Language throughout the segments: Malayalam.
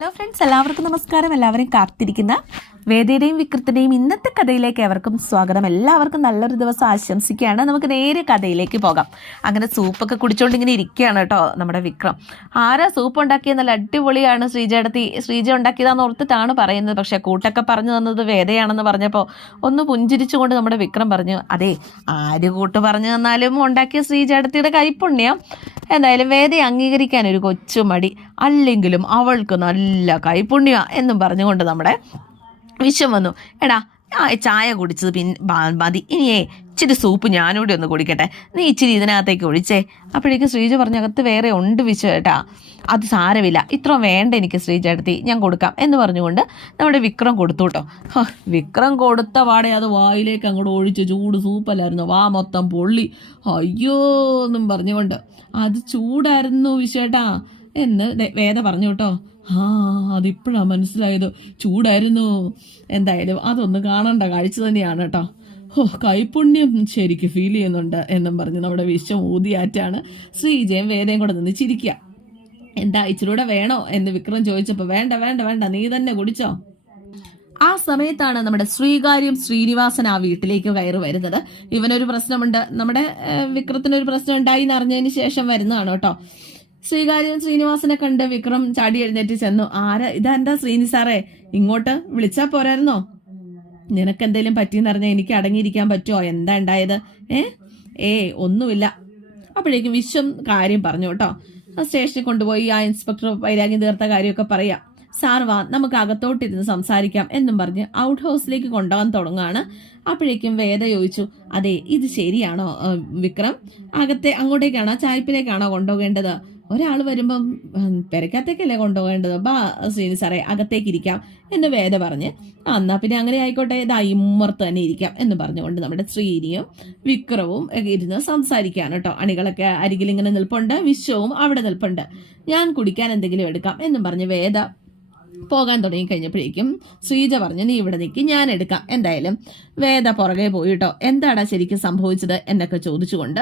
ഹലോ ഫ്രണ്ട്സ് എല്ലാവർക്കും നമസ്കാരം. എല്ലാവരും കാത്തിരിക്കുന്ന വേദയുടെയും വിക്രത്തിന്റെയും ഇന്നത്തെ കഥയിലേക്ക് എവർക്കും സ്വാഗതം. എല്ലാവർക്കും നല്ലൊരു ദിവസം ആശംസിക്കുകയാണ്. നമുക്ക് നേരെ കഥയിലേക്ക് പോകാം. അങ്ങനെ സൂപ്പൊക്കെ കുടിച്ചോണ്ട് ഇങ്ങനെ ഇരിക്കുകയാണ് കേട്ടോ നമ്മുടെ വിക്രം. ആരാ സൂപ്പ് ഉണ്ടാക്കിയത് നല്ല അടിപൊളിയാണ് ശ്രീജയടത്തി ശ്രീജ ഉണ്ടാക്കിയതാന്ന് ഓർത്തിട്ടാണ് പറയുന്നത്. പക്ഷേ കൂട്ടൊക്കെ പറഞ്ഞു തന്നത് വേദയാണെന്ന് പറഞ്ഞപ്പോൾ ഒന്ന് പുഞ്ചിരിച്ചുകൊണ്ട് നമ്മുടെ വിക്രം പറഞ്ഞു അതെ ആര് കൂട്ട് പറഞ്ഞു തന്നാലും ഉണ്ടാക്കിയ ശ്രീജയടത്തിയുടെ കൈപ്പുണ്യം എന്തായാലും വേദയെ അംഗീകരിക്കാൻ ഒരു കൊച്ചു മടി. അല്ലെങ്കിലും അവൾക്ക് നല്ല കൈപ്പുണ്യ എന്നും പറഞ്ഞുകൊണ്ട് നമ്മുടെ വിശ്വം വന്നു. എടാ ചായ കുടിച്ചത് പിന്നെ മതി. ഇനിയേ ഇച്ചിരി സൂപ്പ് ഞാനൂടെ ഒന്ന് കുടിക്കട്ടെ. നീ ഇച്ചിരി ഇതിനകത്തേക്ക് ഒഴിച്ചേ. അപ്പോഴേക്കും ശ്രീജ പറഞ്ഞ അകത്ത് വേറെ ഉണ്ട് വിശ്വ കേട്ടാ അത് സാരമില്ല. ഇത്ര വേണ്ട എനിക്ക് ശ്രീജേട്ടത്തി. ഞാൻ കൊടുക്കാം. എന്ന് പറഞ്ഞുകൊണ്ട് നമ്മുടെ വിക്രം കൊടുത്തു കേട്ടോ. വിക്രം കൊടുത്ത പാടെ അത് വായിലേക്ക് അങ്ങോട്ട് ഒഴിച്ച് ചൂട് സൂപ്പല്ലായിരുന്നു വാ മൊത്തം പൊള്ളി. അയ്യോ എന്നും പറഞ്ഞുകൊണ്ട്. അത് ചൂടായിരുന്നു വിശ്വേട്ടാ എന്ന് വേദ പറഞ്ഞു കേട്ടോ. ആ അതിപ്പോഴാ മനസ്സിലായത്. ചൂടായിരുന്നു. എന്തായാലും അതൊന്ന് കാണണ്ട. കാഴ്ച തന്നെയാണ് കേട്ടോ. ഓ കൈപുണ്യം ശരിക്ക് ഫീൽ ചെയ്യുന്നുണ്ട് എന്നും പറഞ്ഞ് നമ്മുടെ വിശ്വം ഊതിയാറ്റാണ്. ശ്രീജയും വേദയും കൂടെ നിന്ന് ചിരിക്കുക എന്താ ഇച്ചിരൂടെ വേണോ എന്ന് വിക്രം ചോദിച്ചപ്പോൾ വേണ്ട വേണ്ട വേണ്ട നീ തന്നെ കുടിച്ചോ. ആ സമയത്താണ് നമ്മുടെ ശ്രീകാര്യം ശ്രീനിവാസൻ ആ വീട്ടിലേക്ക് കയറി വരുന്നത്. ഇവനൊരു പ്രശ്നമുണ്ട്. നമ്മുടെ വിക്രത്തിനൊരു പ്രശ്നം ഉണ്ടായി എന്ന് അറിഞ്ഞതിന് ശേഷം വരുന്നതാണ് കേട്ടോ. ശ്രീകാര്യം ശ്രീനിവാസനെ കണ്ട് വിക്രം ചാടി എഴുന്നേറ്റ് ചെന്നു. ആരാ? ഇതെന്താ ശ്രീനി സാറേ? ഇങ്ങോട്ട് വിളിച്ചാ പോരായിരുന്നോ? നിനക്ക് എന്തെങ്കിലും പറ്റിയെന്ന് അറിഞ്ഞാൽ എനിക്ക് അടങ്ങിയിരിക്കാൻ പറ്റുമോ എന്താ ഉണ്ടായത്? ഏ? ഏ ഒന്നുമില്ല. അപ്പോഴേക്കും വിശ്വം കാര്യം പറഞ്ഞു കേട്ടോ. സ്റ്റേഷനിൽ കൊണ്ടുപോയി ആ ഇൻസ്പെക്ടർ വൈരാഗ്യം തീർത്ത കാര്യമൊക്കെ പറയാം. സാർ വാ നമുക്ക് അകത്തോട്ടിരുന്ന് സംസാരിക്കാം എന്നും പറഞ്ഞ് ഔട്ട് ഹൗസിലേക്ക് കൊണ്ടുപോകാൻ തുടങ്ങുകയാണ്. അപ്പോഴേക്കും വേദ ചോദിച്ചു അതെ ഇത് ശരിയാണോ വിക്രം? അകത്തെ അങ്ങോട്ടേക്കാണോ ചായ്പിലേക്കാണോ കൊണ്ടുപോകേണ്ടത്? ഒരാൾ വരുമ്പം പെരക്കകത്തേക്കല്ലേ കൊണ്ടുപോകേണ്ടത്? ബാ ശ്രീനി സാറേ അകത്തേക്ക് ഇരിക്കാം എന്ന് വേദ പറഞ്ഞ് ആ എന്നാ പിന്നെ അങ്ങനെ ആയിക്കോട്ടെ ഇതാ ഇമ്മർത്ത് തന്നെ ഇരിക്കാം എന്ന് പറഞ്ഞുകൊണ്ട് നമ്മുടെ ശ്രീനിയും വിക്രവും ഇരുന്ന് സംസാരിക്കാണ് കേട്ടോ. അണികളൊക്കെ അരികിൽ ഇങ്ങനെ നിൽപ്പുണ്ട് വിശ്വവും അവിടെ നിൽപ്പുണ്ട്. ഞാൻ കുടിക്കാൻ എന്തെങ്കിലും എടുക്കാം എന്നും പറഞ്ഞ് വേദ പോകാൻ തുടങ്ങി കഴിഞ്ഞപ്പോഴേക്കും ശ്രീജ പറഞ്ഞു നീ ഇവിടെ നിൽക്കി ഞാൻ എടുക്കാം. എന്തായാലും വേദ പുറകെ പോയിട്ടോ? എന്താടാ ശരിക്കും സംഭവിച്ചത്? എന്നൊക്കെ ചോദിച്ചുകൊണ്ട്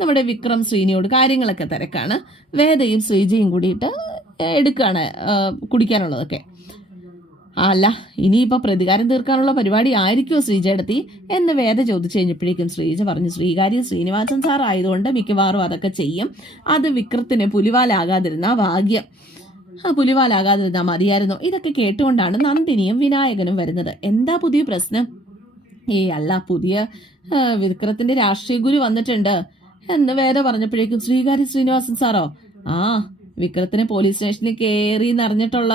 നമ്മുടെ വിക്രം ശ്രീനിയോട് കാര്യങ്ങളൊക്കെ തിരക്കാണ്. വേദയും ശ്രീജയും കൂടിയിട്ട് എടുക്കുകയാണ് കുടിക്കാനുള്ളതൊക്കെ. അല്ല ഇനിയിപ്പോൾ പ്രതികാരം തീർക്കാനുള്ള പരിപാടി ആയിരിക്കുമോ ശ്രീജയെടുത്തി എന്ന് വേദ ചോദിച്ചു കഴിഞ്ഞപ്പോഴേക്കും ശ്രീജ പറഞ്ഞു ശ്രീകാര്യം ശ്രീനിവാസൻ സാർ ആയതുകൊണ്ട് മിക്കവാറും അതൊക്കെ ചെയ്യും. അത് വിക്രത്തിന് പുലിവാലാകാതിരുന്ന ഭാഗ്യം. ആ പുലിവാലാകാതിരുന്നാൽ മതിയായിരുന്നു. ഇതൊക്കെ കേട്ടുകൊണ്ടാണ് നന്ദിനിയും വിനായകനും വരുന്നത്. എന്താ പുതിയ പ്രശ്നം? ഏയ് അല്ല പുതിയ വിക്രത്തിന്റെ രാഷ്ട്രീയ ഗുരു വന്നിട്ടുണ്ട്. എന്ന് വേദ പറഞ്ഞപ്പോഴേക്കും ശ്രീകാര്യ ശ്രീനിവാസൻ സാറോ ആ വിക്രത്തിനെ പോലീസ് സ്റ്റേഷനിൽ കയറി എന്നറിഞ്ഞിട്ടുള്ള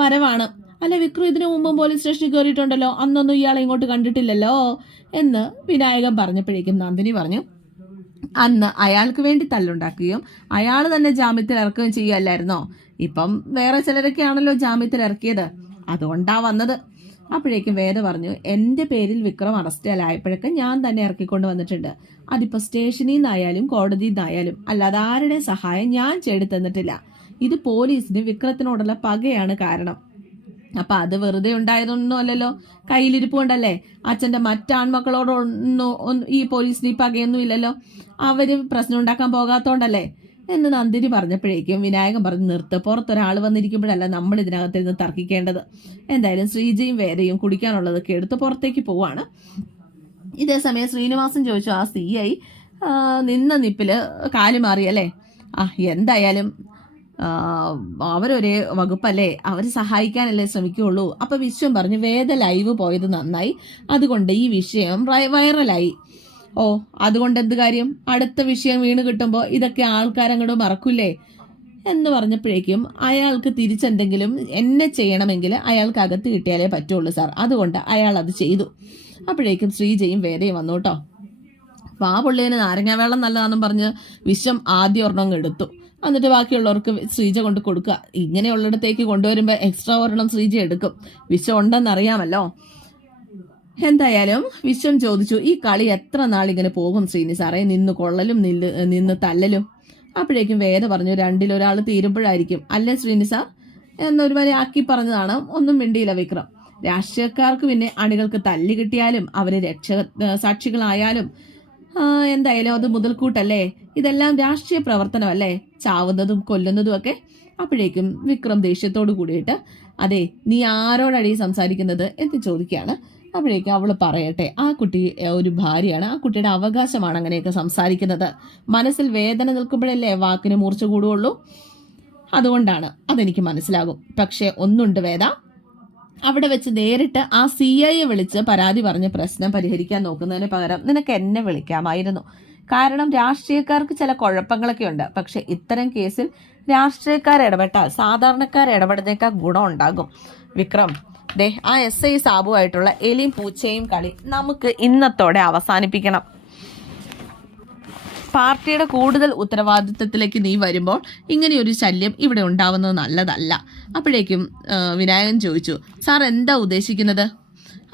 വരവാണ്. അല്ല വിക്രു ഇതിനു മുമ്പും പോലീസ് സ്റ്റേഷനിൽ കയറിയിട്ടുണ്ടല്ലോ അന്നൊന്നും ഇയാളെ ഇങ്ങോട്ട് കണ്ടിട്ടില്ലല്ലോ എന്ന് വിനായകൻ പറഞ്ഞപ്പോഴേക്കും നന്ദിനി പറഞ്ഞു അന്ന് അയാൾക്ക് വേണ്ടി തല്ലുണ്ടാക്കുകയും അയാൾ തന്നെ ജാമ്യത്തിൽ ഇറക്കുകയും ചെയ്യുകയല്ലായിരുന്നോ? ഇപ്പം വേറെ ചിലരൊക്കെ ആണല്ലോ ജാമ്യത്തിൽ ഇറക്കിയത് അതുകൊണ്ടാ വന്നത്. അപ്പോഴേക്കും വേദ പറഞ്ഞു എന്റെ പേരിൽ വിക്രം അറസ്റ്റിലായപ്പോഴൊക്കെ ഞാൻ തന്നെ ഇറക്കിക്കൊണ്ട് വന്നിട്ടുണ്ട്. അതിപ്പോൾ സ്റ്റേഷനിൽ നിന്നായാലും കോടതിയിൽ നിന്നായാലും അല്ലാതെ ആരുടെ സഹായം ഞാൻ ചെയ്തു തന്നിട്ടില്ല. ഇത് പോലീസിന് വിക്രത്തിനോടുള്ള പകയാണ് കാരണം. അപ്പൊ അത് വെറുതെ ഉണ്ടായതൊന്നും അല്ലല്ലോ. കയ്യിലിരിപ്പ് കൊണ്ടല്ലേ അച്ഛന്റെ മറ്റാൺമക്കളോടൊന്നും ഈ പോലീസിന് ഈ പകയൊന്നും ഇല്ലല്ലോ. അവർ പ്രശ്നം ഉണ്ടാക്കാൻ പോകാത്തോണ്ടല്ലേ? എന്ന് നന്ദിനി പറഞ്ഞപ്പോഴേക്കും വിനായകൻ പറഞ്ഞ് നിർത്ത് പുറത്തൊരാൾ വന്നിരിക്കുമ്പോഴല്ല നമ്മൾ ഇതിനകത്തിരുന്ന് തർക്കിക്കേണ്ടത്. എന്തായാലും ശ്രീജയും വേദയും കുടിക്കാനുള്ളതൊക്കെ എടുത്ത് പുറത്തേക്ക് പോവാണ്. ഇതേ സമയം ശ്രീനിവാസൻ ചോദിച്ചു ആ സി ഐ നിന്ന നിപ്പിൽ കാൽ മാറിയല്ലേ ആ എന്തായാലും അവരൊരേ വകുപ്പല്ലേ? അവർ സഹായിക്കാനല്ലേ ശ്രമിക്കുകയുള്ളൂ അപ്പൊ വിശ്വം പറഞ്ഞു വേദ ലൈവ് പോയത് നന്നായി. അതുകൊണ്ട് ഈ വിഷയം വൈറലായി. ഓ അതുകൊണ്ട് എന്ത് കാര്യം? അടുത്ത വിഷയം വീണ് കിട്ടുമ്പോൾ ഇതൊക്കെ ആൾക്കാരങ്ങോട്ട് മറക്കൂലേ എന്ന് പറഞ്ഞപ്പോഴേക്കും അയാൾക്ക് തിരിച്ചെന്തെങ്കിലും എന്നെ ചെയ്യണമെങ്കിൽ അയാൾക്ക് അകത്ത് കിട്ടിയാലേ പറ്റുള്ളൂ സാർ. അതുകൊണ്ട് അയാൾ അത് ചെയ്തു. അപ്പോഴേക്കും ശ്രീജയും വേദയും വന്നു കേട്ടോ. ആ പുള്ളിന് നാരങ്ങ നല്ലതാണെന്നും പറഞ്ഞ് വിശ്വം ആദ്യം ഒരെണ്ണം എടുത്തു. എന്നിട്ട് ബാക്കിയുള്ളവർക്ക് ശ്രീജ കൊണ്ട് കൊടുക്കുക. ഇങ്ങനെയുള്ളിടത്തേക്ക് കൊണ്ടുവരുമ്പോൾ എക്സ്ട്രാ ഒരെണ്ണം ശ്രീജ എടുക്കും. വിഷം ഉണ്ടെന്ന് അറിയാമല്ലോ എന്തായാലും വിശ്വം ചോദിച്ചു ഈ കളി എത്ര നാളിങ്ങനെ പോകും ശ്രീനി സാറേ? നിന്ന് കൊള്ളലും നില്ല് നിന്ന് തല്ലലും. അപ്പോഴേക്കും വേദ പറഞ്ഞു രണ്ടിലൊരാൾ തീരുമ്പോഴായിരിക്കും. അല്ലേ ശ്രീനി സാർ? എന്നൊരു വരെ ആക്കി പറഞ്ഞതാണ് ഒന്നും മിണ്ടിയില്ല വിക്രം. രാഷ്ട്രീയക്കാർക്ക് പിന്നെ അണികൾക്ക് തല്ലി കിട്ടിയാലും അവരെ രക്ഷ സാക്ഷികളായാലും എന്തായാലും അത് മുതൽക്കൂട്ടല്ലേ? ഇതെല്ലാം രാഷ്ട്രീയ പ്രവർത്തനമല്ലേ? ചാവുന്നതും കൊല്ലുന്നതും ഒക്കെ? അപ്പോഴേക്കും വിക്രം ദേഷ്യത്തോട് കൂടിയിട്ട് അതെ നീ ആരോടാണ് ഈ സംസാരിക്കുന്നത്? എന്ന് ചോദിക്കുകയാണ്. അപ്പോഴേക്കും അവൾ പറയട്ടെ ആ കുട്ടി ഒരു ഭാര്യയാണ്. ആ കുട്ടിയുടെ അവകാശമാണ് അങ്ങനെയൊക്കെ സംസാരിക്കുന്നത്. മനസ്സിൽ വേദന നിൽക്കുമ്പോഴല്ലേ വാക്കിന് മൂർച്ച കൂടുകയുള്ളൂ? അതുകൊണ്ടാണ് അതെനിക്ക് മനസ്സിലാകും. പക്ഷേ ഒന്നുണ്ട് വേദ. അവിടെ വെച്ച് നേരിട്ട് ആ സി ഐയെ വിളിച്ച് പരാതി പറഞ്ഞ് പ്രശ്നം പരിഹരിക്കാൻ നോക്കുന്നതിന് പകരം നിനക്ക് എന്നെ വിളിക്കാമായിരുന്നു. കാരണം രാഷ്ട്രീയക്കാർക്ക് ചില കുഴപ്പങ്ങളൊക്കെ ഉണ്ട് പക്ഷെ ഇത്തരം കേസിൽ രാഷ്ട്രീയക്കാർ ഇടപെട്ടാൽ സാധാരണക്കാർ ഇടപെടുന്നേക്കാൾ ഗുണം ഉണ്ടാകും. വിക്രം ദേ ആ എസ് ഐ സാബുവായിട്ടുള്ള എലിയും പൂച്ചയും കളി നമുക്ക് ഇന്നത്തോടെ അവസാനിപ്പിക്കണം. പാർട്ടിയുടെ കൂടുതൽ ഉത്തരവാദിത്വത്തിലേക്ക് നീ വരുമ്പോൾ ഇങ്ങനെയൊരു ശല്യം ഇവിടെ ഉണ്ടാവുന്നത് നല്ലതല്ല. അപ്പോഴേക്കും വിനായകൻ ചോദിച്ചു സാർ എന്താ ഉദ്ദേശിക്കുന്നത്?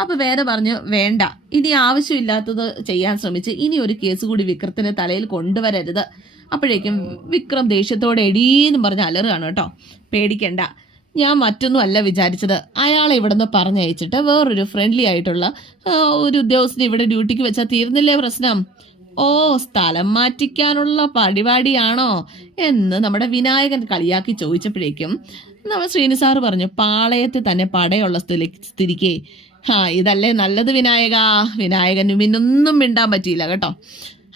അപ്പോൾ വേറെ പറഞ്ഞു വേണ്ട ഇനി ആവശ്യമില്ലാത്തത് ചെയ്യാൻ ശ്രമിച്ച് ഇനി ഒരു കേസ് കൂടി വിക്രത്തിന് തലയിൽ കൊണ്ടുവരരുത്. അപ്പോഴേക്കും വിക്രം ദേഷ്യത്തോടെ എടീന്നും പറഞ്ഞ് അലറുകയാണ് കേട്ടോ. പേടിക്കണ്ട ഞാൻ മറ്റൊന്നും അല്ല വിചാരിച്ചത്. അയാളെ ഇവിടുന്ന് പറഞ്ഞയച്ചിട്ട് വേറൊരു ഫ്രണ്ട്ലി ആയിട്ടുള്ള ഒരു ഉദ്യോഗസ്ഥനെ ഇവിടെ ഡ്യൂട്ടിക്ക് വെച്ചാൽ തീർന്നില്ലേ പ്രശ്നം? ഓ സ്ഥലം മാറ്റിക്കാനുള്ള പരിപാടിയാണോ? എന്ന് നമ്മുടെ വിനായകൻ കളിയാക്കി ചോദിച്ചപ്പോഴേക്കും നമ്മൾ ശ്രീനി സാറ് പറഞ്ഞു പാളയത്തിൽ തന്നെ പടയുള്ള സ്ഥിതി സ്ഥിതിക്ക്. ആ ഇതല്ലേ നല്ലത് വിനായക? വിനായകന് പിന്നൊന്നും മിണ്ടാൻ പറ്റിയില്ല കേട്ടോ.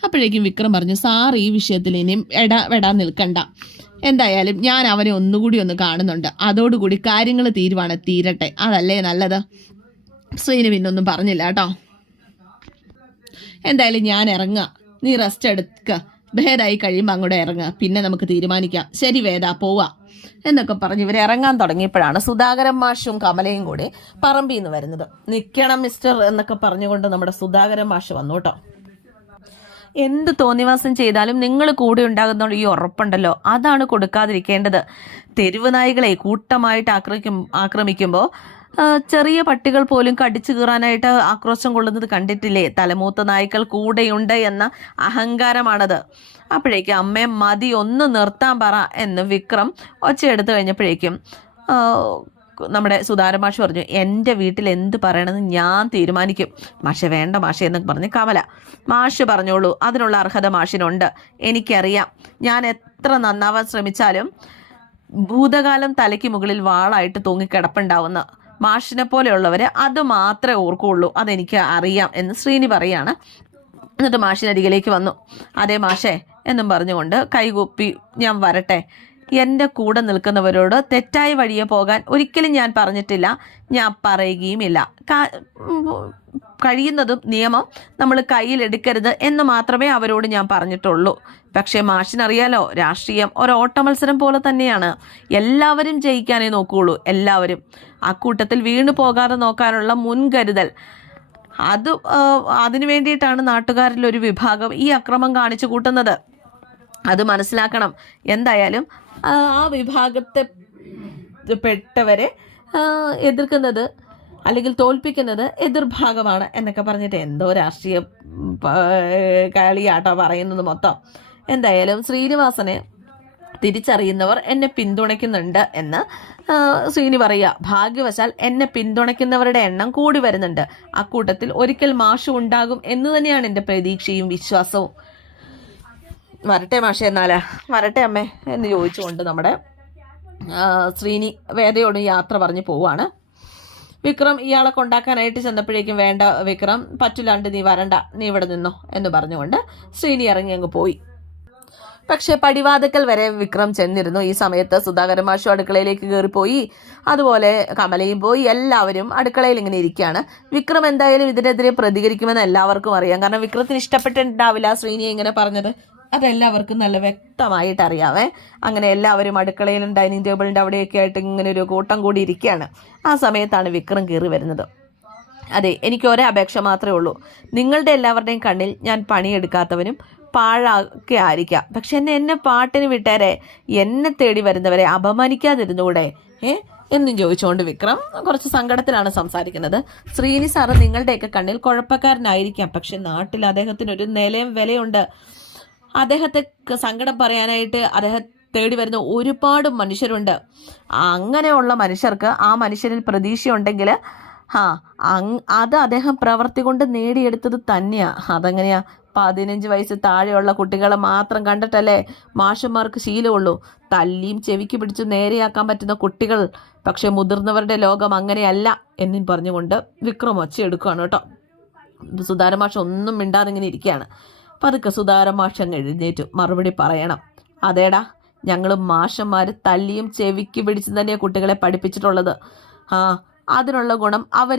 അപ്പോഴേക്കും വിക്രം പറഞ്ഞു സാർ ഈ വിഷയത്തിൽ ഇനിയും എട വെടാൻ നിൽക്കണ്ട. എന്തായാലും ഞാൻ അവനെ ഒന്നുകൂടി ഒന്ന് കാണുന്നുണ്ട്. അതോടുകൂടി കാര്യങ്ങൾ തീരുവാണ്. തീരട്ടെ. അതല്ലേ നല്ലത്? ശ്രീന് പിന്നൊന്നും പറഞ്ഞില്ല കേട്ടോ. എന്തായാലും ഞാൻ ഇറങ്ങുക. നീ റെസ്റ്റ് എടുക്ക. ഭേദമായി കഴിയുമ്പോൾ അങ്ങോട്ട് ഇറങ്ങുക. പിന്നെ നമുക്ക് തീരുമാനിക്കാം. ശരി വേദ പോവാ. എന്നൊക്കെ പറഞ്ഞ് ഇവർ ഇറങ്ങാൻ തുടങ്ങിയപ്പോഴാണ് സുധാകരൻ മാഷും കമലയും കൂടി പറമ്പിന്ന് വരുന്നത്. നിൽക്കണം മിസ്റ്റർ എന്നൊക്കെ പറഞ്ഞുകൊണ്ട് നമ്മുടെ സുധാകരൻ മാഷ് വന്നു കേട്ടോ. എന്ത് തോന്നിവാസം ചെയ്താലും നിങ്ങൾ കൂടെ ഉണ്ടാകുന്ന ഈ ഉറപ്പുണ്ടല്ലോ. അതാണ് കൊടുക്കാതിരിക്കേണ്ടത്. തെരുവ് നായികളെ കൂട്ടമായിട്ട് ആക്രമിക്കും ആക്രമിക്കുമ്പോൾ ചെറിയ പട്ടികൾ പോലും കടിച്ചു കീറാനായിട്ട് ആക്രോശം കൊള്ളുന്നത് കണ്ടിട്ടില്ലേ? തലമൂത്ത നായ്ക്കൾ കൂടെയുണ്ട് എന്ന അഹങ്കാരമാണത്. അപ്പോഴേക്കും അമ്മയെ മതി ഒന്ന് നിർത്താൻ പറ എന്ന് വിക്രം ഒച്ചയെടുത്ത് കഴിഞ്ഞപ്പോഴേക്കും നമ്മുടെ സുധാര മാഷ് പറഞ്ഞു എന്റെ വീട്ടിൽ എന്ത് പറയണമെന്ന് ഞാൻ തീരുമാനിക്കും. മാഷെ വേണ്ട മാഷെ എന്നൊക്കെ പറഞ്ഞ് കമല. മാഷ് പറഞ്ഞോളൂ അതിനുള്ള അർഹത മാഷിനുണ്ട്. എനിക്കറിയാം. ഞാൻ എത്ര നന്നാവാൻ ശ്രമിച്ചാലും ഭൂതകാലം തലയ്ക്ക് മുകളിൽ വാളായിട്ട് തൂങ്ങിക്കിടപ്പുണ്ടാവുന്ന മാഷിനെ പോലെയുള്ളവർ അത് മാത്രമേ ഓർക്കുള്ളൂ. അതെനിക്ക് അറിയാം എന്ന് ശ്രീനി പറയാണ്. എന്നിട്ട് മാഷിനരികിലേക്ക് വന്നു. അതേ മാഷേ എന്നും പറഞ്ഞുകൊണ്ട് കൈകൊപ്പി ഞാൻ വരട്ടെ. എന്റെ കൂടെ നിൽക്കുന്നവരോട് തെറ്റായ വഴിയെ പോകാൻ ഒരിക്കലും ഞാൻ പറഞ്ഞിട്ടില്ല. ഞാൻ പറയുകയുമില്ല. കഴിയുന്നതും നിയമം നമ്മൾ കയ്യിലെടുക്കരുത് എന്ന് മാത്രമേ അവരോട് ഞാൻ പറഞ്ഞിട്ടുള്ളൂ. പക്ഷേ മാഷിനറിയാലോ രാഷ്ട്രീയം ഒരു ഓട്ടമത്സരം പോലെ തന്നെയാണ്. എല്ലാവരും ജയിക്കാനേ നോക്കുകയുള്ളൂ എല്ലാവരും. അക്കൂട്ടത്തിൽ വീണു പോകാതെ നോക്കാനുള്ള മുൻകരുതൽ. അത് അതിനു വേണ്ടിയിട്ടാണ് നാട്ടുകാരിൽ ഒരു വിഭാഗം ഈ അക്രമം കാണിച്ചു കൂട്ടുന്നത്. അത് മനസ്സിലാക്കണം. എന്തായാലും ആ വിഭാഗത്തെ പെട്ടവരെ എതിർക്കുന്നത് അല്ലെങ്കിൽ തോൽപ്പിക്കുന്നത് എതിർഭാഗമാണ് എന്നൊക്കെ പറഞ്ഞിട്ട് എന്തോ രാഷ്ട്രീയ കളിയാട്ടോ പറയുന്നത് മൊത്തം. എന്തായാലും ശ്രീനിവാസനെ തിരിച്ചറിയുന്നവർ എന്നെ പിന്തുണയ്ക്കുന്നുണ്ട് എന്ന് ശ്രീനി പറയുക. ഭാഗ്യവശാൽ എന്നെ പിന്തുണയ്ക്കുന്നവരുടെ എണ്ണം കൂടി വരുന്നുണ്ട്. അക്കൂട്ടത്തിൽ ഒരിക്കൽ മാഷും ഉണ്ടാകും എന്ന് തന്നെയാണ് എന്റെ പ്രതീക്ഷയും വിശ്വാസവും. വരട്ടെ മാഷെ എന്നാൽ. വരട്ടെ അമ്മേ എന്ന് ചോദിച്ചുകൊണ്ട് നമ്മുടെ ശ്രീനി വേദയോട് യാത്ര പറഞ്ഞ് പോവാണ്. വിക്രം ഇയാളെ കൊണ്ടാക്കാനായിട്ട് ചെന്നപ്പോഴേക്കും വേണ്ട വിക്രം പറ്റില്ലാണ്ട് നീ വരണ്ട നീ ഇവിടെ നിന്നോ എന്ന് പറഞ്ഞുകൊണ്ട് ശ്രീനി ഇറങ്ങി അങ്ങ് പോയി. പക്ഷേ പടിവാതക്കൽ വരെ വിക്രം ചെന്നിരുന്നു. ഈ സമയത്ത് സുധാകരൻ മാഷു അടുക്കളയിലേക്ക് കയറിപ്പോയി. അതുപോലെ കമലയും പോയി. എല്ലാവരും അടുക്കളയിൽ ഇങ്ങനെ ഇരിക്കുകയാണ്. വിക്രം എന്തായാലും ഇതിനെതിരെ പ്രതികരിക്കുമെന്ന് എല്ലാവർക്കും അറിയാം. കാരണം വിക്രത്തിന് ഇഷ്ടപ്പെട്ടിട്ടുണ്ടാവില്ല ശ്രീനിയെ ഇങ്ങനെ പറഞ്ഞത്. അതെല്ലാവർക്കും നല്ല വ്യക്തമായിട്ട് അറിയാവേ അങ്ങനെ എല്ലാവരും അടുക്കളയിലും ഡൈനിങ് ടേബിളിന്റെ അവിടെയൊക്കെ ആയിട്ട് ഇങ്ങനെ ഒരു കൂട്ടം കൂടി ഇരിക്കുകയാണ്. ആ സമയത്താണ് വിക്രം കയറി വരുന്നത്. അതെ എനിക്ക് ഒരേ അപേക്ഷ മാത്രമേ ഉള്ളൂ. നിങ്ങളുടെ എല്ലാവരുടെയും കണ്ണിൽ ഞാൻ പണിയെടുക്കാത്തവനും പാഴൊക്കെ ആയിരിക്കാം. പക്ഷെ എന്നെ എന്നെ പാട്ടിന് വിട്ടേരെ എന്നെ തേടി വരുന്നവരെ അപമാനിക്കാതിരുന്നുകൂടെ? ഏ? എന്നും ചോദിച്ചുകൊണ്ട് വിക്രം കുറച്ച് സങ്കടത്തിലാണ് സംസാരിക്കുന്നത്. ശ്രീനി സാറ് നിങ്ങളുടെയൊക്കെ കണ്ണിൽ കുഴപ്പക്കാരനായിരിക്കാം. പക്ഷെ നാട്ടിൽ അദ്ദേഹത്തിന് ഒരു നിലയും വിലയുണ്ട്. അദ്ദേഹത്തെ സങ്കടം പറയാനായിട്ട് അദ്ദേഹം തേടി വരുന്ന ഒരുപാട് മനുഷ്യരുണ്ട്. അങ്ങനെയുള്ള മനുഷ്യർക്ക് ആ മനുഷ്യരിൽ പ്രതീക്ഷയുണ്ടെങ്കിൽ ആ അത് അദ്ദേഹം പ്രവർത്തി കൊണ്ട് നേടിയെടുത്തത് തന്നെയാ. അതെങ്ങനെയാ? പതിനഞ്ച് വയസ്സ് താഴെയുള്ള കുട്ടികളെ മാത്രം കണ്ടിട്ടല്ലേ മാഷന്മാർക്ക് ശീലമുള്ളൂ. തല്ലിയും ചെവിക്ക് പിടിച്ച് നേരെയാക്കാൻ പറ്റുന്ന കുട്ടികൾ പക്ഷെ മുതിർന്നവരുടെ ലോകം അങ്ങനെയല്ല എന്നും പറഞ്ഞുകൊണ്ട് വിക്രം ഒച്ചയെടുക്കുകയാണ് കേട്ടോ. സുധാര മാഷ് ഒന്നും മിണ്ടാതെ ഇങ്ങനെ ഇരിക്കുകയാണ്. പതുക്കെ സുധാര മാഷങ്ങ് എഴുന്നേറ്റു. മറുപടി പറയണം. അതേടാ ഞങ്ങൾ മാഷന്മാർ തല്ലിയും ചെവിക്ക് പിടിച്ച് തന്നെയാണ് കുട്ടികളെ പഠിപ്പിച്ചിട്ടുള്ളത്. ആ അതിനുള്ള ഗുണം അവർ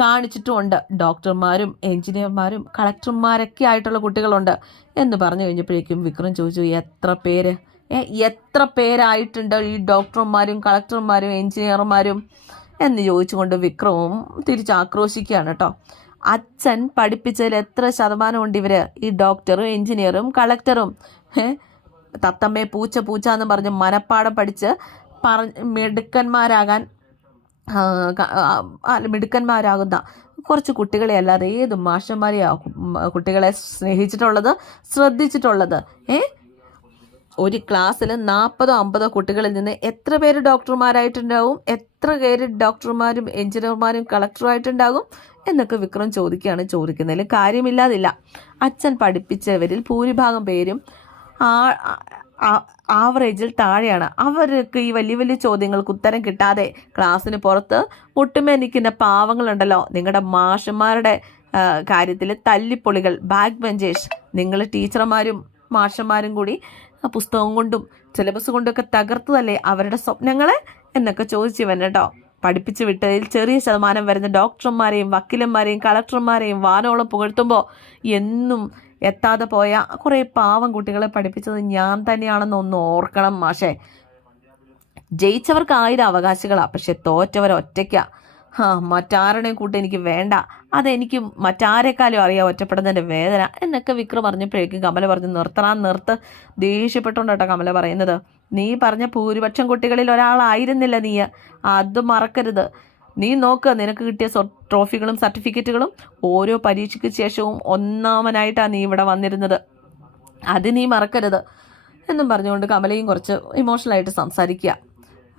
കാണിച്ചിട്ടുമുണ്ട്. ഡോക്ടർമാരും എഞ്ചിനീയർമാരും കളക്ടർമാരൊക്കെ ആയിട്ടുള്ള കുട്ടികളുണ്ട് എന്ന് പറഞ്ഞു കഴിഞ്ഞപ്പോഴേക്കും വിക്രം ചോദിച്ചു എത്ര പേര്? എത്ര പേരായിട്ടുണ്ട് ഈ ഡോക്ടർമാരും കളക്ടർമാരും എഞ്ചിനീയർമാരും? എന്ന് ചോദിച്ചുകൊണ്ട് വിക്രവും തിരിച്ചാക്രോശിക്കുകയാണ് കേട്ടോ. അച്ഛൻ പഠിപ്പിച്ചതിൽ എത്ര ശതമാനം ഉണ്ട് ഇവർ? ഈ ഡോക്ടറും എഞ്ചിനീയറും കളക്ടറും. തത്തമ്മയെ തത്തമ്മേ പൂച്ച പൂച്ച എന്ന് പറഞ്ഞ് മനപ്പാടം പഠിച്ച് പറഞ്ഞ് മിടുക്കന്മാരാകാൻ മിടുക്കന്മാരാകുന്ന കുറച്ച് കുട്ടികളെ അല്ലാതെ ഏത് മാഷന്മാരെയാ കുട്ടികളെ സ്നേഹിച്ചിട്ടുള്ളത് ശ്രദ്ധിച്ചിട്ടുള്ളത്? ഏ? ഒരു ക്ലാസ്സിൽ നാൽപ്പതോ അമ്പതോ കുട്ടികളിൽ നിന്ന് എത്ര പേര് ഡോക്ടർമാരായിട്ടുണ്ടാവും? എത്ര പേര് ഡോക്ടർമാരും എഞ്ചിനീയർമാരും കളക്ടറുമായിട്ടുണ്ടാകും? എന്നൊക്കെ വിക്രം ചോദിക്കുകയാണ് ചോദിക്കുന്നതിൽ കാര്യമില്ലാതില്ല. അച്ഛൻ പഠിപ്പിച്ചവരിൽ ഭൂരിഭാഗം പേരും ആ- ആവറേജിൽ താഴെയാണ്. അവർക്ക് ഈ വലിയ വലിയ ചോദ്യങ്ങൾക്ക് ഉത്തരം കിട്ടാതെ ക്ലാസ്സിന് പുറത്ത് മുട്ടുമേ നിൽക്കുന്ന പാവങ്ങളുണ്ടല്ലോ. നിങ്ങളുടെ മാഷന്മാരുടെ കാര്യത്തിൽ തല്ലിപ്പൊളികൾ ബാക്ക് ബെഞ്ചേഴ്സ് നിങ്ങൾ ടീച്ചർമാരും മാഷന്മാരും കൂടി പുസ്തകം കൊണ്ടും സിലബസ് കൊണ്ടൊക്കെ തകർത്തതല്ലേ അവരുടെ സ്വപ്നങ്ങളെ? എന്നൊക്കെ ചോദിച്ചു കേട്ടോ. പഠിപ്പിച്ചു വിട്ടതിൽ ചെറിയ ശതമാനം വരുന്ന ഡോക്ടർമാരെയും വക്കീലന്മാരെയും കളക്ടർമാരെയും വാനോളം പുകഴ്ത്തുമ്പോൾ എന്നും എത്താതെ പോയ കുറേ പാവം കുട്ടികളെ പഠിപ്പിച്ചത് ഞാൻ തന്നെയാണെന്ന് ഒന്ന് ഓർക്കണം മാഷേ. ജയിച്ചവർക്ക് ആയിരം അവകാശികളാണ് പക്ഷെ തോറ്റവർ ഒറ്റയ്ക്കാ. ആ മറ്റാരുടെയും കൂട്ട് എനിക്ക് വേണ്ട. അതെനിക്ക് മറ്റാരെക്കാളും അറിയാം ഒറ്റപ്പെടുന്നതിന്റെ വേദന. എന്നൊക്കെ വിക്രം പറഞ്ഞപ്പോഴേക്കും കമല പറഞ്ഞു നിർത്തണം നിർത്ത്. ദേഷ്യപ്പെട്ടുകൊണ്ട് കേട്ടോ കമല പറയുന്നത്. നീ പറഞ്ഞ ഭൂരിപക്ഷം കുട്ടികളിൽ ഒരാളായിരുന്നില്ല നീ. അത് മറക്കരുത്. നീ നോക്ക് നിനക്ക് കിട്ടിയ ട്രോഫികളും സർട്ടിഫിക്കറ്റുകളും ഓരോ പരീക്ഷയ്ക്ക് ശേഷവും ഒന്നാമനായിട്ടാണ് നീ ഇവിടെ വന്നിരുന്നത്. അത് നീ മറക്കരുത്. എന്നും പറഞ്ഞുകൊണ്ട് കമലയും കുറച്ച് ഇമോഷണലായിട്ട് സംസാരിക്കുക.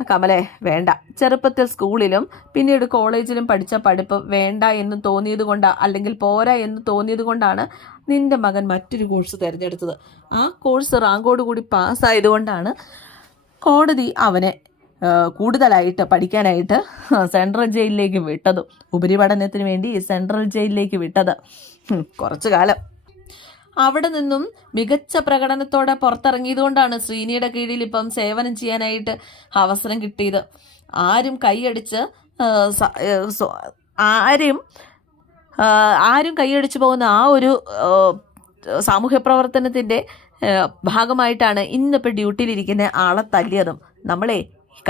കമലെ വേണ്ട. ചെറുപ്പത്തിൽ സ്കൂളിലും പിന്നീട് കോളേജിലും പഠിച്ച പഠിപ്പ് വേണ്ട എന്ന് തോന്നിയത് അല്ലെങ്കിൽ പോരാ എന്ന് തോന്നിയത് കൊണ്ടാണ് നിന്റെ മകൻ മറ്റൊരു കോഴ്സ് തിരഞ്ഞെടുത്തത്. ആ കോഴ്സ് റാങ്കോട് കൂടി പാസ്സായതുകൊണ്ടാണ് കോടതി അവനെ കൂടുതലായിട്ട് പഠിക്കാനായിട്ട് സെൻട്രൽ ജയിലിലേക്ക് വിട്ടതും. ഉപരിപഠനത്തിന് വേണ്ടി സെൻട്രൽ ജയിലിലേക്ക് വിട്ടത്. കുറച്ചു കാലം. അവിടെ നിന്നും മികച്ച പ്രകടനത്തോടെ പുറത്തിറങ്ങിയതുകൊണ്ടാണ് ശ്രീനിയുടെ കീഴിൽ ഇപ്പം സേവനം ചെയ്യാനായിട്ട് അവസരം കിട്ടിയത്. ആരും കൈയടിച്ച് ആരും ആരും കൈയടിച്ചു പോകുന്ന ആ ഒരു സാമൂഹ്യ പ്രവർത്തനത്തിന്റെ ഭാഗമായിട്ടാണ് ഇന്നിപ്പോൾ ഡ്യൂട്ടിയിലിരിക്കുന്ന ആളെ തല്ലിയതും. നമ്മളെ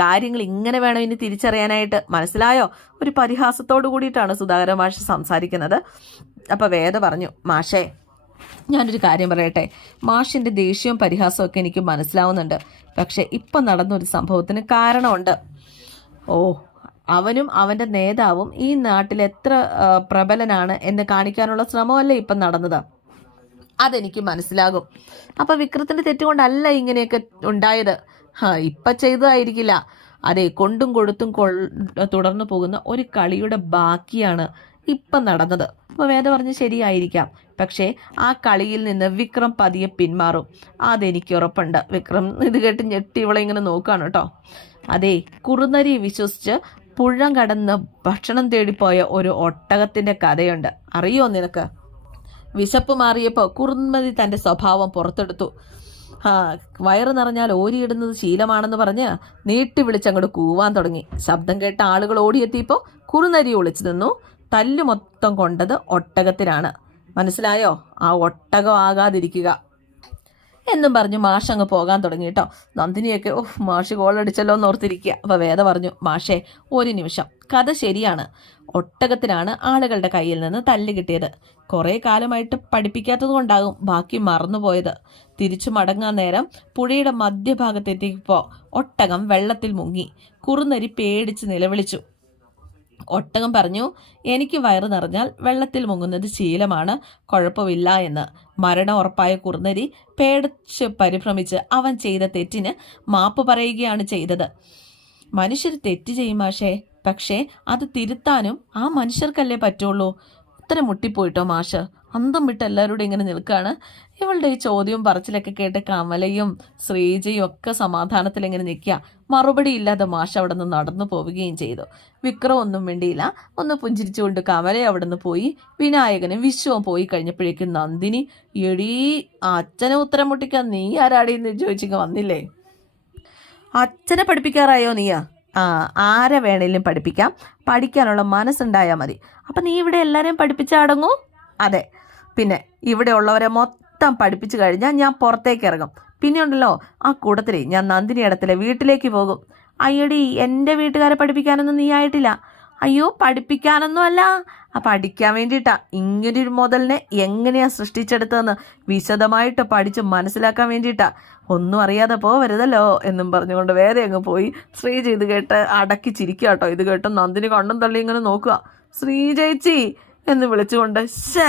കാര്യങ്ങൾ ഇങ്ങനെ വേണം ഇനി തിരിച്ചറിയാനായിട്ട്? മനസ്സിലായോ? ഒരു പരിഹാസത്തോടു കൂടിയിട്ടാണ് സുധാകര മാഷ് സംസാരിക്കുന്നത്. അപ്പോൾ വേദ പറഞ്ഞു മാഷേ ഞാനൊരു കാര്യം പറയട്ടെ? മാഷിന്റെ ദേഷ്യവും പരിഹാസവും ഒക്കെ എനിക്ക് മനസ്സിലാവുന്നുണ്ട്. പക്ഷേ ഇപ്പം നടന്നൊരു സംഭവത്തിന് കാരണമുണ്ട്. ഓ അവനും അവന്റെ നേതാവും ഈ നാട്ടിൽ എത്ര പ്രബലനാണ് എന്ന് കാണിക്കാനുള്ള ശ്രമമല്ലേ ഇപ്പം നടന്നത്? അതെനിക്ക് മനസ്സിലാകും. അപ്പം വിക്രത്തിന്റെ തെറ്റുകൊണ്ടല്ല ഇങ്ങനെയൊക്കെ ഉണ്ടായത്? ഇപ്പം ചെയ്തതായിരിക്കില്ല. അതെ കൊണ്ടും കൊടുത്തും കൊ തുടർന്നു പോകുന്ന ഒരു കളിയുടെ ബാക്കിയാണ് ഇപ്പം നടന്നത്. അപ്പോൾ വേദ പറഞ്ഞ് ശരിയായിരിക്കാം. പക്ഷേ ആ കളിയിൽ നിന്ന് വിക്രം പതിയെ പിന്മാറും. അതെനിക്ക് ഉറപ്പുണ്ട്. വിക്രം ഇത് കേട്ട് ഞെട്ടി ഇവളെ ഇങ്ങനെ നോക്കുകയാണ് കേട്ടോ. അതെ കുറുനരി വിശ്വസിച്ച് പുഴം കടന്ന് ഭക്ഷണം തേടിപ്പോയ ഒരു ഒട്ടകത്തിന്റെ കഥയുണ്ട്. അറിയോ നിനക്ക്? വിശപ്പ് മാറിയപ്പോൾ കുറുമതി തന്റെ സ്വഭാവം പുറത്തെടുത്തു. വയറ് നിറഞ്ഞാൽ ഓരിയിടുന്നത് ശീലമാണെന്ന് പറഞ്ഞ് നീട്ടി വിളിച്ചങ്ങോട്ട് കൂവാൻ തുടങ്ങി. ശബ്ദം കേട്ട ആളുകൾ ഓടിയെത്തിയപ്പോൾ കുറുനരി ഒളിച്ചു നിന്നു. തല്ലു മൊത്തം കൊണ്ടത് ഒട്ടകത്തിനാണ് മനസ്സിലായോ? ആ ഒട്ടകം ആകാതിരിക്കുക. എന്നും പറഞ്ഞു മാഷ് അങ്ങ് പോകാൻ തുടങ്ങി കേട്ടോ നന്ദിനിയൊക്കെ ഓഹ് മാഷ് ഗോളടിച്ചല്ലോ എന്ന് ഓർത്തിരിക്കുക. അപ്പോൾ വേദ പറഞ്ഞു മാഷേ ഒരു നിമിഷം. കഥ ശരിയാണ്. ഒട്ടകത്തിനാണ് ആളുകളുടെ കയ്യിൽ നിന്ന് തല്ല് കിട്ടിയത്. കുറേ കാലമായിട്ട് പഠിപ്പിക്കാത്തത് കൊണ്ടാകും ബാക്കി മറന്നുപോയത്. തിരിച്ചു മടങ്ങാൻ നേരം പുഴയുടെ മധ്യഭാഗത്തെത്തിയപ്പോൾ ഒട്ടകം വെള്ളത്തിൽ മുങ്ങി. കുറുനരി പേടിച്ച് നിലവിളിച്ചു. ഒട്ടകം പറഞ്ഞു എനിക്ക് വയറ് നിറഞ്ഞാൽ വെള്ളത്തിൽ മുങ്ങുന്നത് ശീലമാണ് കുഴപ്പമില്ല എന്ന്. മരണം ഉറപ്പായ കുറുനരി പേടിച്ച് പരിഭ്രമിച്ച് അവൻ ചെയ്ത തെറ്റിന് മാപ്പ് പറയുകയാണ് ചെയ്തത്. മനുഷ്യർ തെറ്റ് ചെയ്യുമാഷേ പക്ഷേ അത് തിരുത്താനും ആ മനുഷ്യർക്കല്ലേ പറ്റുള്ളൂ. ഉത്തരം മുട്ടിപ്പോയിട്ടോ മാഷ്? അന്തം വിട്ട് എല്ലാവരോടും ഇങ്ങനെ നിൽക്കുകയാണ് ഇവളുടെ ഈ ചോദ്യവും പറച്ചിലൊക്കെ കേട്ട് കമലയും ശ്രീജയും ഒക്കെ സമാധാനത്തിൽ ഇങ്ങനെ നിൽക്കുക. മറുപടി ഇല്ലാതെ മാഷ് അവിടെ നിന്ന് നടന്നു പോവുകയും ചെയ്തു. വിക്രം ഒന്നും വേണ്ടിയില്ല ഒന്ന് പുഞ്ചിരിച്ചുകൊണ്ട് കമല അവിടെ നിന്ന് പോയി. വിനായകനും വിശ്വവും പോയി കഴിഞ്ഞപ്പോഴേക്കും നന്ദിനി എടീ അച്ഛനെ ഉത്തരം മുട്ടിക്കാൻ നീ ആരാടിയെന്ന് ചോദിച്ചിങ്ങ് വന്നില്ലേ? അച്ഛനെ പഠിപ്പിക്കാറായോ നീയാ? ആരെ വേണേലും പഠിപ്പിക്കാം. പഠിക്കാനുള്ള മനസ്സുണ്ടായാൽ മതി. അപ്പം നീ ഇവിടെ എല്ലാവരെയും പഠിപ്പിച്ചടങ്ങൂ അതെ. പിന്നെ ഇവിടെ ഉള്ളവരെ മൊത്തം പഠിപ്പിച്ചു കഴിഞ്ഞാൽ ഞാൻ പുറത്തേക്ക് ഇറങ്ങും. പിന്നെ ഉണ്ടല്ലോ ആ കൂട്ടത്തിലേ ഞാൻ നന്ദിനി ഇടത്തിലെ വീട്ടിലേക്ക് പോകും. അയ്യടി എന്റെ വീട്ടുകാരെ പഠിപ്പിക്കാനൊന്നും നീ ആയിട്ടില്ല. അയ്യോ പഠിപ്പിക്കാനൊന്നും അല്ല ആ പഠിക്കാൻ വേണ്ടിയിട്ടാ ഇങ്ങനൊരു മുതലിനെ എങ്ങനെയാ സൃഷ്ടിച്ചെടുത്തതെന്ന് വിശദമായിട്ട് പഠിച്ച് മനസ്സിലാക്കാൻ വേണ്ടിയിട്ടാ. ഒന്നും അറിയാതെ പോവരുതല്ലോ എന്നും പറഞ്ഞുകൊണ്ട് വേറെ അങ്ങ് പോയി ശ്രീജ ഇത് കേട്ട് അടക്കി ചിരിക്കുക കേട്ടോ. ഇത് കേട്ട് നന്ദിനി കണ്ണും തള്ളി ഇങ്ങനെ നോക്കുക. ശ്രീജയിച്ചി എന്ന് വിളിച്ചുകൊണ്ട് ഷേ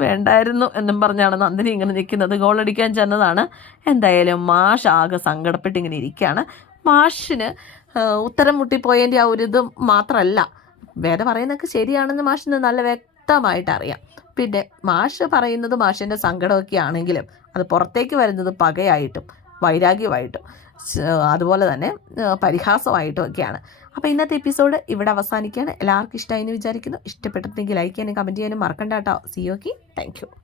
വേണ്ടായിരുന്നു എന്നും പറഞ്ഞാണ് നന്ദിനി ഇങ്ങനെ നിൽക്കുന്നത്. ഗോളടിക്കാൻ ചെന്നതാണ്. എന്തായാലും മാഷ് ആകെ സങ്കടപ്പെട്ട് ഇങ്ങനെ ഇരിക്കുകയാണ്. മാഷിന് ഉത്തരം മുട്ടിപ്പോയതിന്റെ ആ ഒരു ഇത് മാത്രമല്ല വേദ പറയുന്നതൊക്കെ ശരിയാണെന്ന് മാഷിന് നല്ല വ്യക്തമായിട്ട് അറിയാം. പിന്നെ മാഷ് പറയുന്നത് മാഷിന്റെ സങ്കടമൊക്കെ ആണെങ്കിലും അത് പുറത്തേക്ക് വരുന്നത് പകയായിട്ടും വൈരാഗ്യമായിട്ടും അതുപോലെ തന്നെ പരിഹാസമായിട്ടും ഒക്കെയാണ്. അപ്പോൾ ഇന്നത്തെ എപ്പിസോഡ് ഇവിടെ അവസാനിക്കുകയാണ്. എല്ലാവർക്കും ഇഷ്ടമായി എന്ന് വിചാരിക്കുന്നു. ഇഷ്ടപ്പെട്ടിട്ടുണ്ടെങ്കിൽ ലൈക്ക് ചെയ്യാനും കമന്റ് ചെയ്യാനും മറക്കണ്ട കേട്ടോ. C okay thank